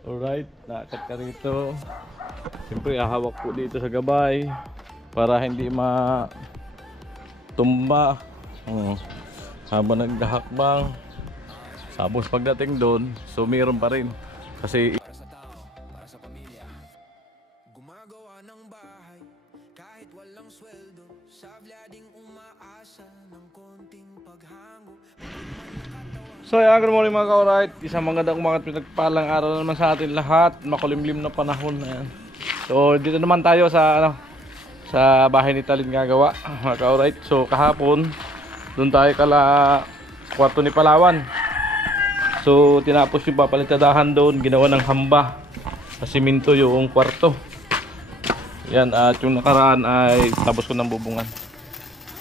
Alright, naakat ka rito. Siyempre, ahawak po dito sa gabay para hindi matumba. Habang naghahakbang. Tapos pagdating doon, so meron pa rin. Kasi Para sa tao, para sa pamilya. Gumagawa ng bahay kahit walang sweldo. Sablading umaasa ng konting paghango. so yeah, good morning mga ka-alright. Isang magandang umangat pinagpalang araw na naman sa atin lahat. Makulimlim na panahon. Ayan. So dito naman tayo sa sa bahay ni Talin gagawa mga ka-alright. So kahapon doon tayo kala kwarto ni Palawan. So tinapos yung papalitadahan doon, ginawa ng hamba sa simento yung kwarto. Yan, at yung nakaraan ay tapos ko ng bubungan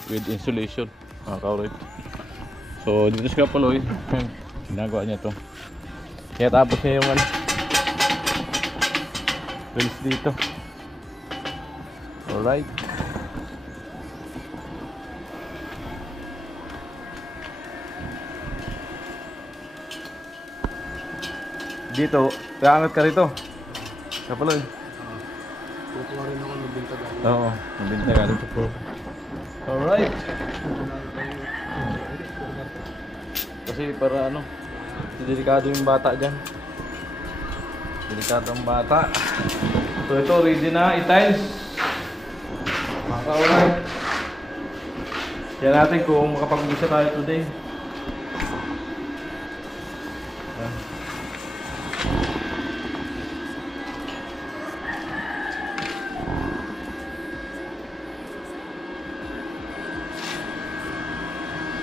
with insulation mga ka-alright. So dito siya Paloy, ginagawa niya to. Kaya tapos niya yung release dito. Alright. Dito, kaangat ka rito. Sa Paloy. Kukuha rin ako ng binta galing. Oo, mabinta ka rito po. Alright. Kasi para ano, delikado yung bata dyan. Delikado ang bata. So ito, ready na i-tiles. Alright. Yan natin kung makapag-umpisa tayo today. Yan.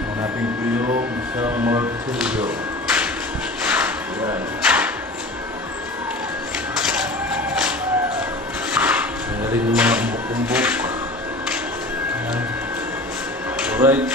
Hanapin ko yung isang martilyo. Ayan. Ayan rin yung mga umbok-umbok. Ayan. Alright.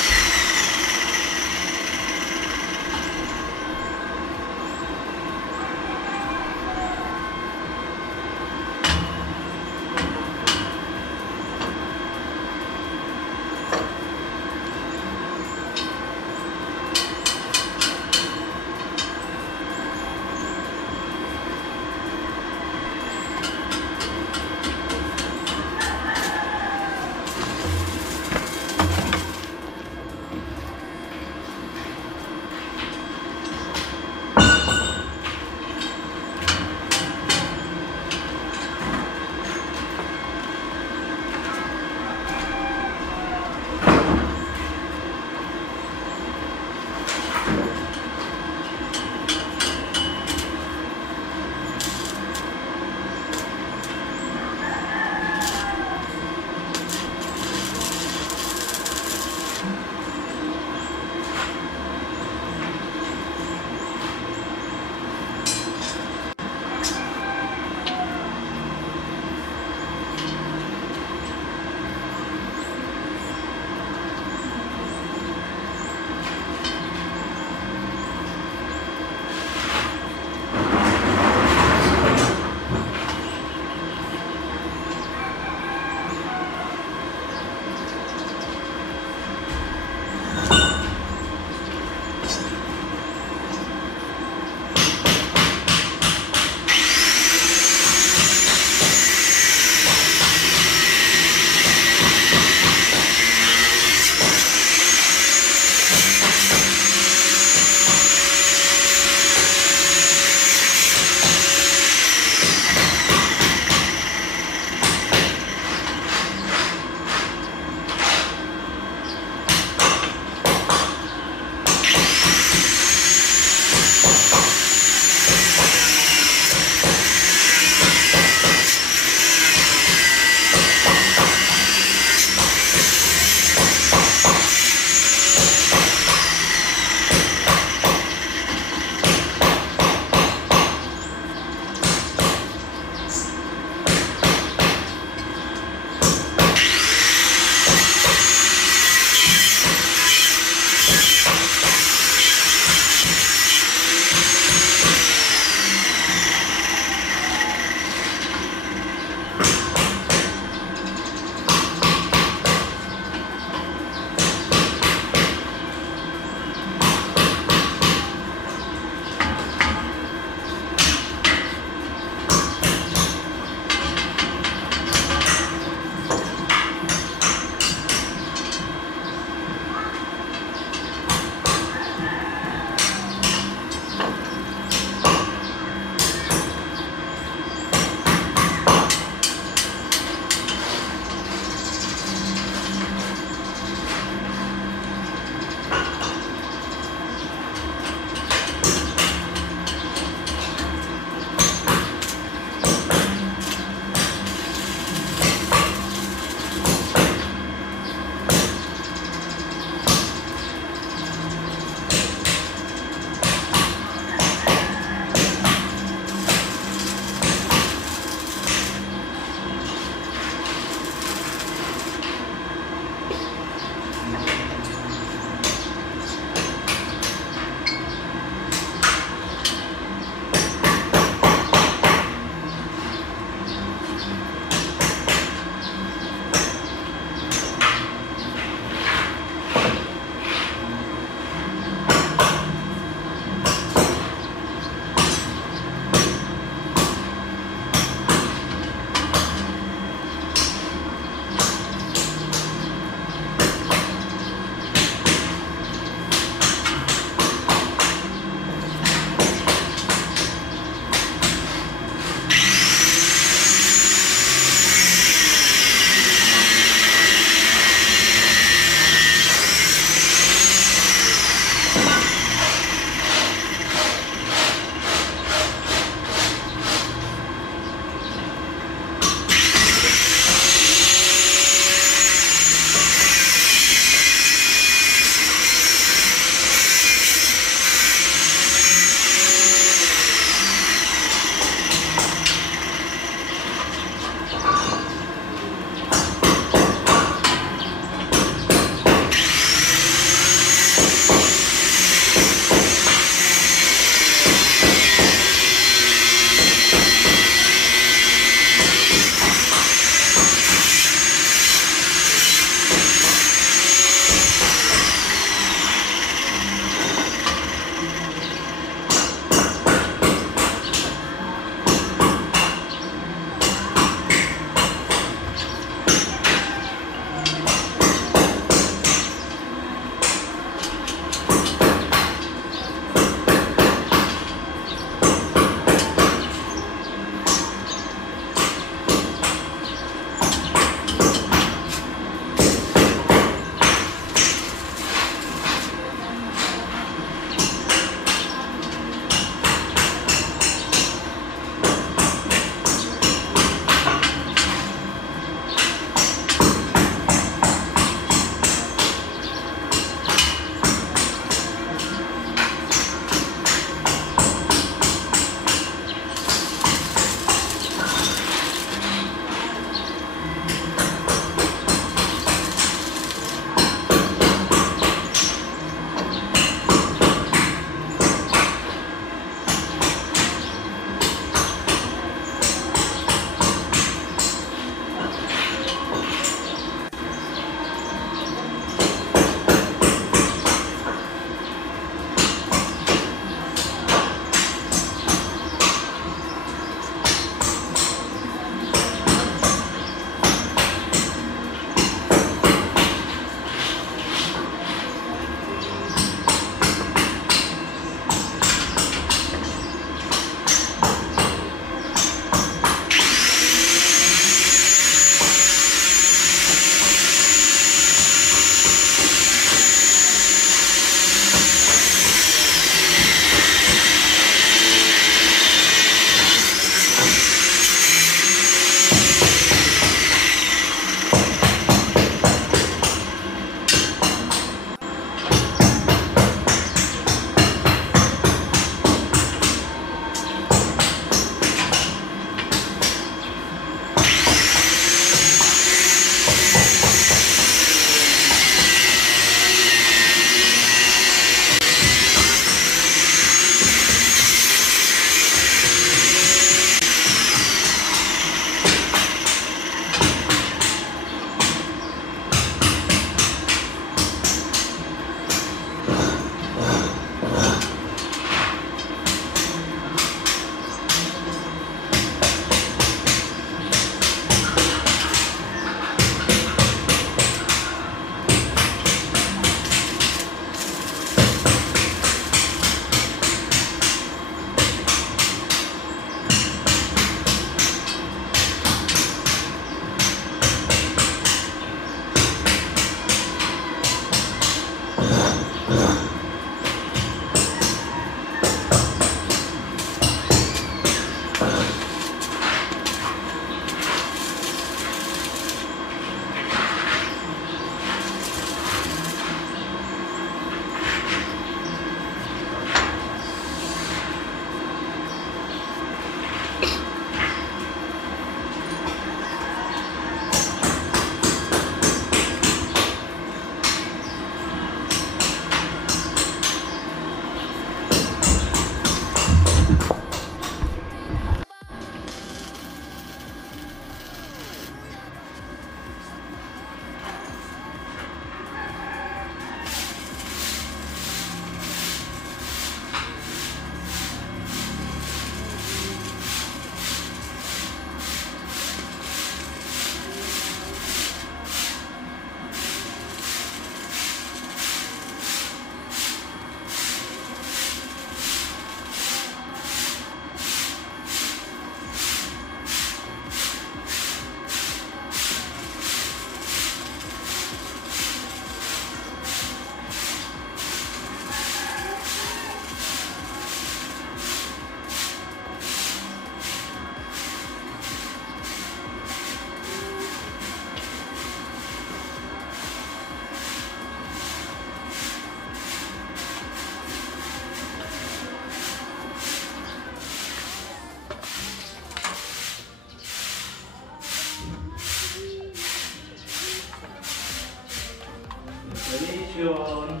Venetian.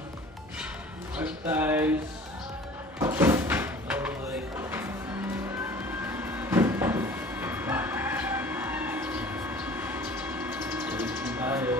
Artiles. Alright. Tayo.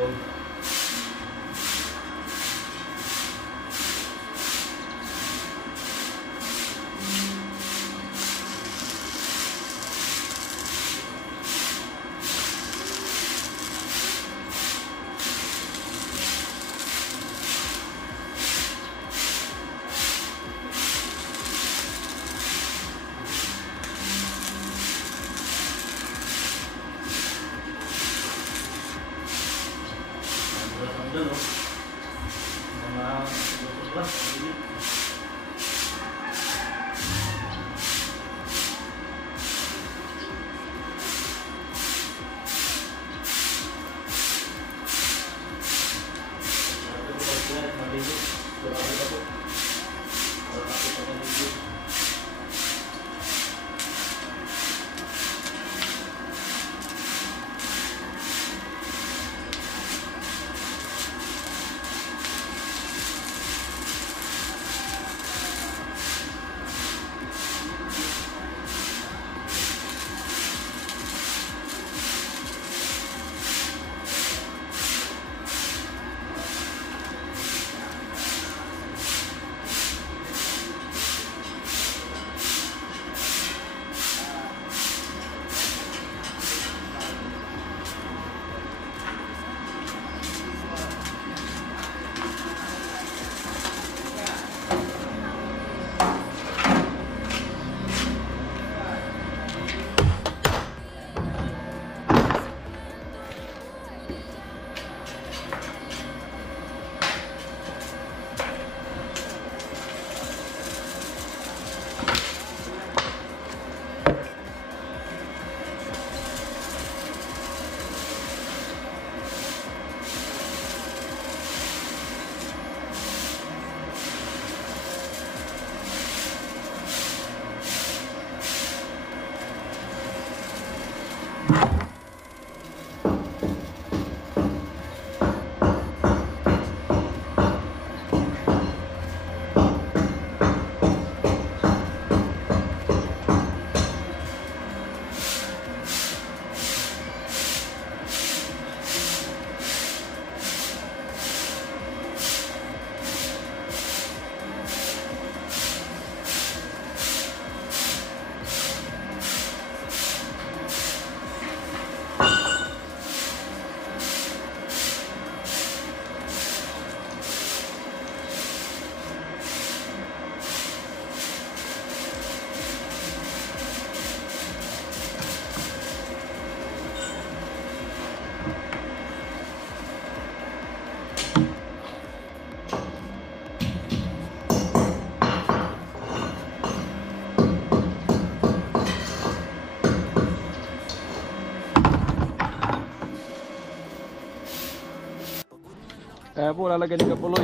Kaya po lalagyan ni Kapuloy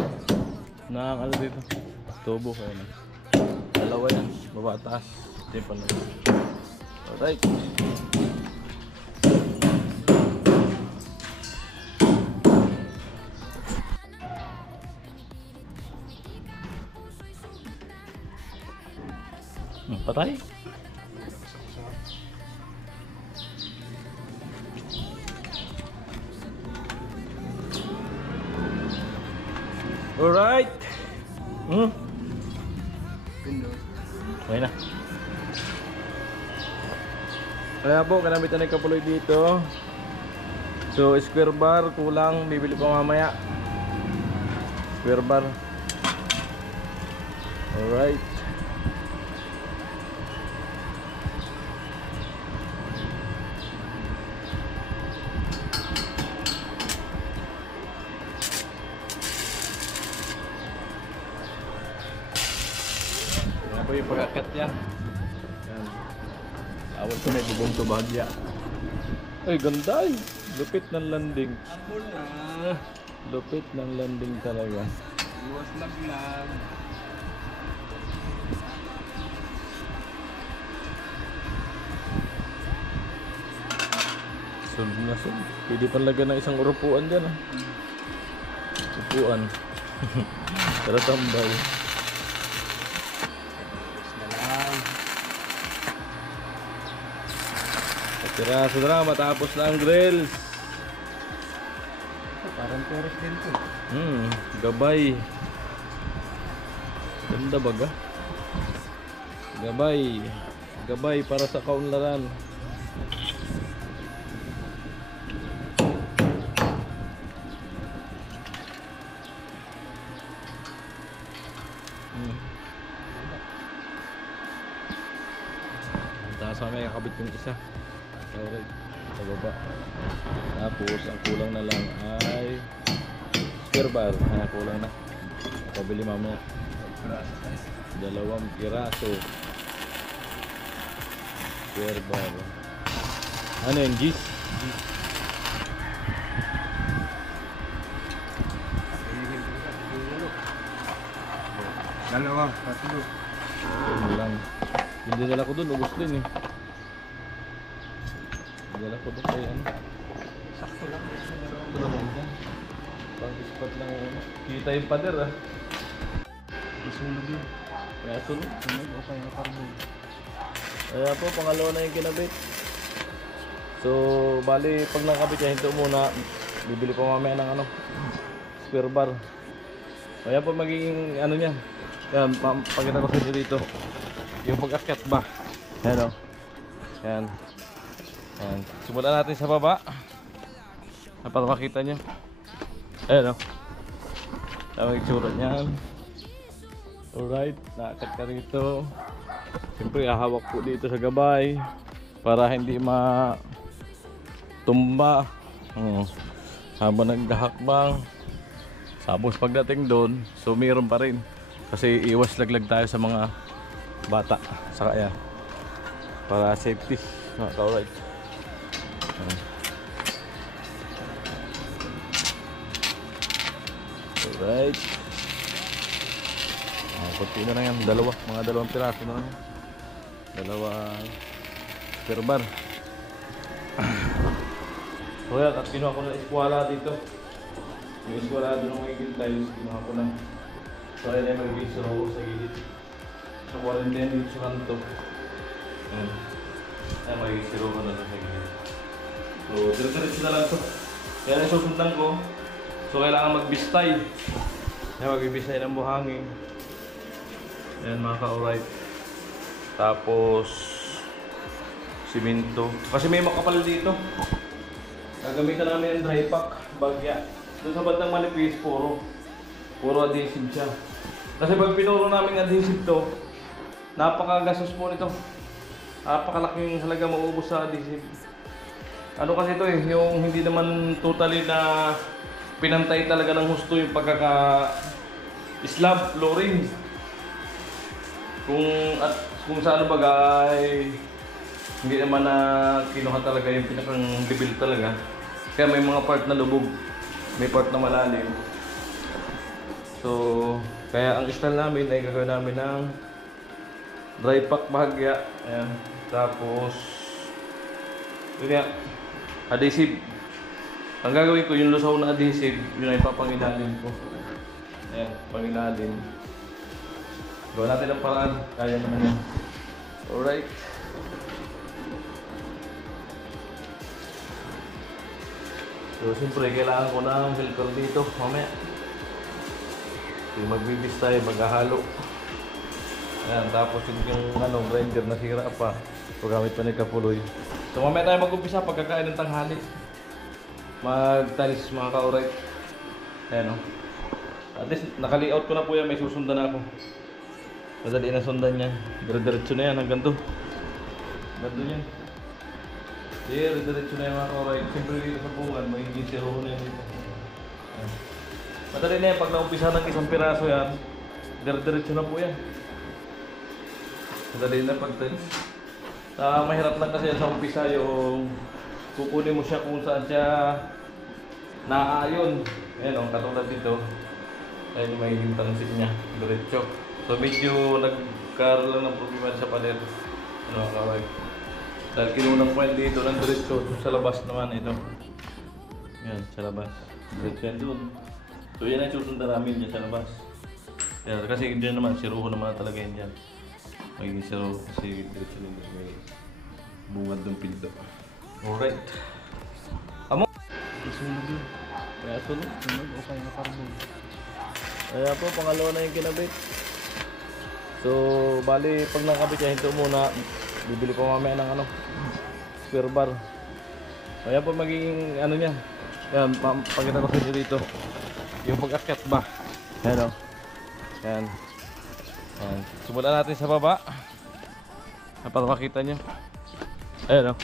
ng ano dito, tubo kayo na. Dalawa yan, baba taas. Tipan na. Alright. Patay. Alright. Okay na. Kaya po, kanamitan ng Kapuloy dito. So, square bar, kulang. Bibili pa mamaya. Square bar. Alright. Yan po yung pagkakat niya. Yan. Awal ko may bubong to bahagya. Ay, ganda eh. Lupit ng landing. Ambol na. Lupit ng landing talaga. Iwas laglag. Solve na solve. Pwede pang lagyan ng isang urupuan dyan. upuan. Tara tambay. Piraso na lang, matapos na ang grills. Parang tourist din to. Gabay. Ganda baga. Gabay. Gabay para sa kaunlaran. Taas may kakabit yung isa. Alright, sa baba. Tapos ang kulang na lang ay spare bar. Kulang na. Pabili mamaya. 2 piraso. Spare bar. Ano yun, gis? Dalawa, tatlo. Yun lang. Yung dinala ko dun, ubos din eh. Dinala ko dun kaya ano. Sakto lang. Ito naman dyan. Pang-ispat lang ano. Kita yung pader ah. Isunod yun. Kaya sunod. Sunod o kaya carbon. Kaya po, pangalawa na yung kinabit. So, bali, pag nakabit yan, hinto muna. Bibili pa mamaya ng ano, spare bar. Kaya po magiging ano niya. Yan, pakita ko sa inyo dito. Yung pag-akyat ba? Yan o. Yan. Yan. Simulan natin sa baba. Para makita nyo. Ayan o. Tama yung tsura niyan. Alright, naakyat ka rito. Siyempre, ahawak po dito sa gabay para hindi tumba. Habang naghahakbang. Tapos pagdating doon, so mayroon pa rin. Kasi iwas laglag tayo sa mga bata sa kaya. Para safety. Alright. Alright. Kunti na lang yan. Mga dalawang piraso na lang. Dalawang spare bar. So yan, at kinuha ko na eskwala dito. Yung eskwala doon ng magiging tiles, kinuha ko na. So ayan ay magiging suro sa gilid. So 40 dito sa kanto. Ayan. Ayan, magiging suro ko na sa gilid. So dire-diretso na lang ito. Kaya na susundan ko. So kailangan magbistay. Ayan, magbibistay ng buhangin. Ayan mga ka-alright. Tapos simento. Kasi may makapal dito. Gagamitan namin yung dry pack, bagya. Doon sa bandang manipis, puro adhesive siya. Kasi pag pinuro namin adhesive to, napakagastos po nito. Napakalaking halaga maubos sa adhesive. Ano kasi ito eh, yung hindi naman totally na pinantay talaga ng husto yung pagkaka-slab flooring. Kung sa ano bagay, hindi naman na kinuha talaga yung pinakang level talaga. Kaya may mga part na lubog, may part na malalim. So, kaya ang style namin ay gagawin namin ng dry pack bahagya. Ayan. Tapos, yun nga, adhesive. Ang gagawin ko, yung lusaw na adhesive, yun ay papangilalin ko. Ayan, pangilalin. Gawin natin ang paraan, kaya naman yan. Alright. So, siyempre, kailangan ko ng filter dito, mamaya. So, magbibis tayo, maghahalo. Ayan, tapos yung grinder nasira pa. Paggamit pa ni Kapuloy. So, mamaya tayo mag-umpisa pagkakain ng tanghali. Mag-tiles mga ka-alright. Ayan o. At least, naka-layout ko na po yan, may susundan na ako. Madali na sundan yan. Dire-diretso na yan hanggang doon. Hanggang doon yan. Dire-diretso na yan mga ka-alright. Siyempre dito sa bungan, magiging zero na yan dito. Ayan. Madali na yan, pag naumpisa ng isang piraso yan, dire-diretso na po yan. Madali na pag-tiles. Mahirap lang kasi sa umpisa yung kukunin mo siya kung saan siya naaayon. Ayan o, katulad dito. Ayan yung magiging tansit niya, diretso. So medyo nagkaroon lang ng problema sa pader. Ano kaway. Dahil kinunang point dito ng diretso sa labas naman ito. Yan, sa labas. Diretso yan doon. So yan ang susundan namin dyan sa labas. Yan, kasi dyan naman, siruho naman talaga yan dyan. Magiging siruho kasi diretso lang may bungad ng pinto. Alright. Amo? Sunog yun. Kaya sunod. Sunog o kaya carbon. Kaya po, pangalawa na yung kinabit. So, bali, pag nakabit yan, hinto muna. Bibili pa mamaya ng ano, square bar. Kaya po magiging ano niya. Yan, pakita ko sa inyo dito. Yung pag-akyat ba? Yan o. Yan. Yan. Simulan natin sa baba. Para makita nyo. Ayan o.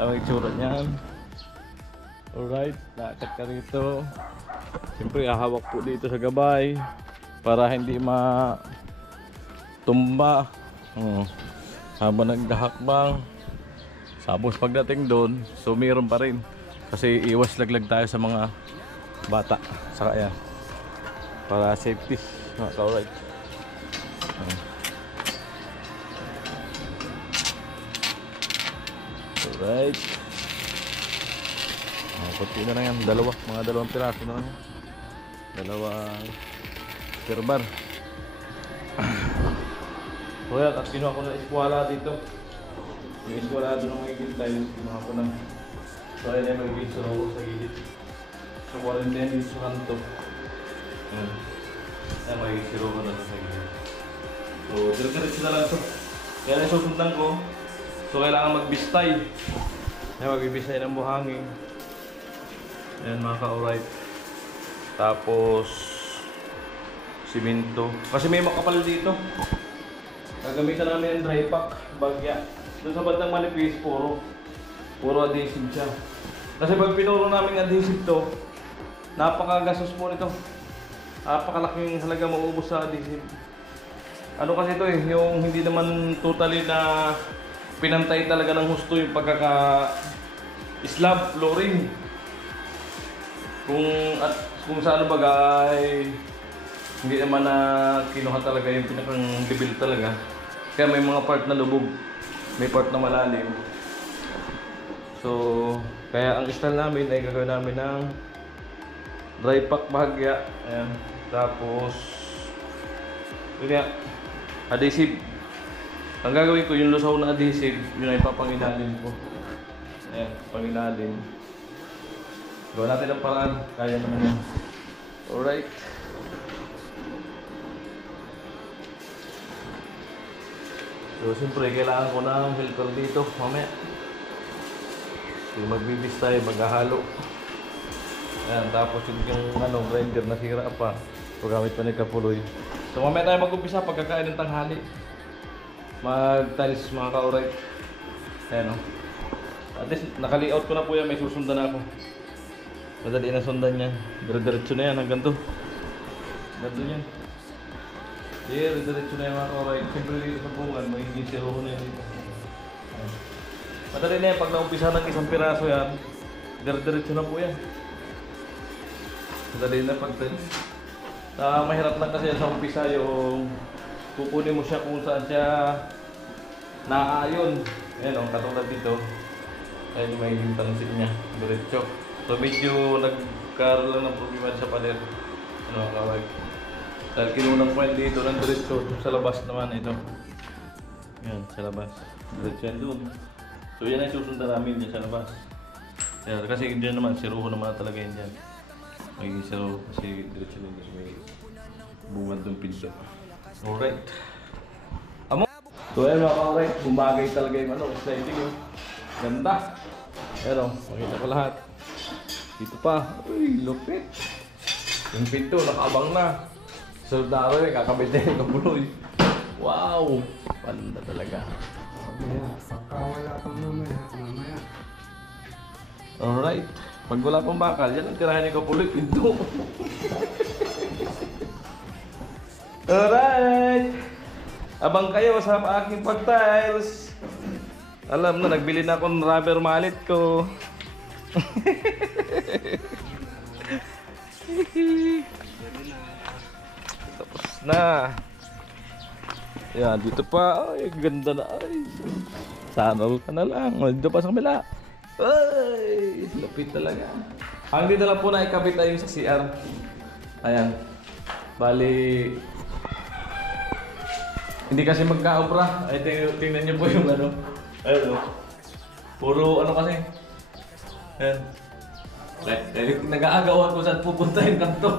Yan ang itsura niyan. Alright, naakyat ka rito. Siyempre, ahawak po dito sa gabay para hindi matumba. Habang nagdahakbang. Tapos pagdating doon, so mayroon pa rin. Kasi iwas laglag tayo sa mga bata. Saka yan. Para safety. Alright. Alright. Kunti na lang yan. Dalawang piraso na lang yan. Dalawang square bar. So yan, at kinuha ko na eskwala dito. Yung eskwala doon ng magiging tayo. Kinuha ko na. So ayan yung magiging suro sa gilid. So 40 dito sa kanto. Ayan. Ayan, magiging suro ko na sa gilid. So diretso na lang ito. Kaya na susundan ko. So kailangan magbistay. Ayan, magbibistay ng buhangin. Ayan mga ka-alright. Tapos simento. Kasi may makapal dito. Gagamitan namin yung dry pack, bagya. Doon sa bandang manipis, puro adhesive siya. Kasi pag pinuro namin adhesive to, napakagastos po nito. Napakalaking halaga maubos sa adhesive. Ano kasi ito yung hindi naman totally na pinantay talaga ng husto yung pagkaka-slab flooring. Kung sa ano bagay, hindi naman na kinuha talaga yung pinakang level talaga. Kaya may mga part na lubog, may part na malalim. So, kaya ang style namin ay gagawin namin ng dry pack bahagya. Ayan. Tapos, yun nga, adhesive. Ang gagawin ko, yung lusaw na adhesive, yun ay papangilalin ko. Ayan, pangilalin. Gawa natin ang paraan, kaya naman yan. Alright. So, siyempre, kailangan ko ng helper dito mamaya. So, magbibis tayo, maghahalo. Ayan, tapos yung grinder nasira pa. Paggamit pa ni Kapuloy. So, mamaya tayo mag-umpisa pagkakain ng tanghali. Mag-tiles mga ka-alright. Ayan o. At least, naka-layout ko na po yan. May susundan na ako. Madali na sundan yan. Dire-diretso na yan hanggang to. Ganda yan. Diretso na yung mga ka-alright. Siyempre dito sa bungan, magiging siruho na yan dito. Madali na yan. Pag naumpisa ng isang piraso yan, dire-diretso na po yan. Madali na pag-tiles. Mahirap lang kasi sa umpisa yung kukunin mo siya kung saan siya naaayon. Ayan o, katulad dito. Ayan yung magiging tansin niya. Diretso. So medyo nagkaroon lang ng problema sa pader. Ano kawag. Dahil kinunang point dito ng diretso. Sa labas naman ito. Yan, sa labas. Diretso yan doon. So yan ang susundan namin dyan sa labas. Yan, kasi dyan naman, siruho naman talaga yan dyan. Magiging siruho kasi diretso lang dyan. May bungad ng pinto. Alright. Amo. So yan mga ka-alright. Bumagay talaga yung sliding yun. Ganda. Pero, makita ko lahat. Dito pa. Uy, lupit. Yung pinto, nakaabang na. Soldado eh, kakabit na yung kapuloy. Wow! Panda talaga. Pagkawala pang mamaya. Alright. Pag wala pang bakal, yan ang tirahan yung kapuloy. Pinto. Alright! Abang kayo sa aking pag-tiles. Alam na, nagbili na ako ng rubber mallet ko. Tapos na. Yan, dito pa. Ay, ganda na. Ay, sana ka na lang. Dito pa sa kabila. Ay, lapit talaga. Ang dito lang po na ikabit ay yung sa CR. Ayan. Bali, hindi kasi magka-obra. Ay, tingnan niyo po yung ano. Ayun, oh. Puro ano kasi. Ayan. Nag-aagawan ko saan pupunta yung kanto.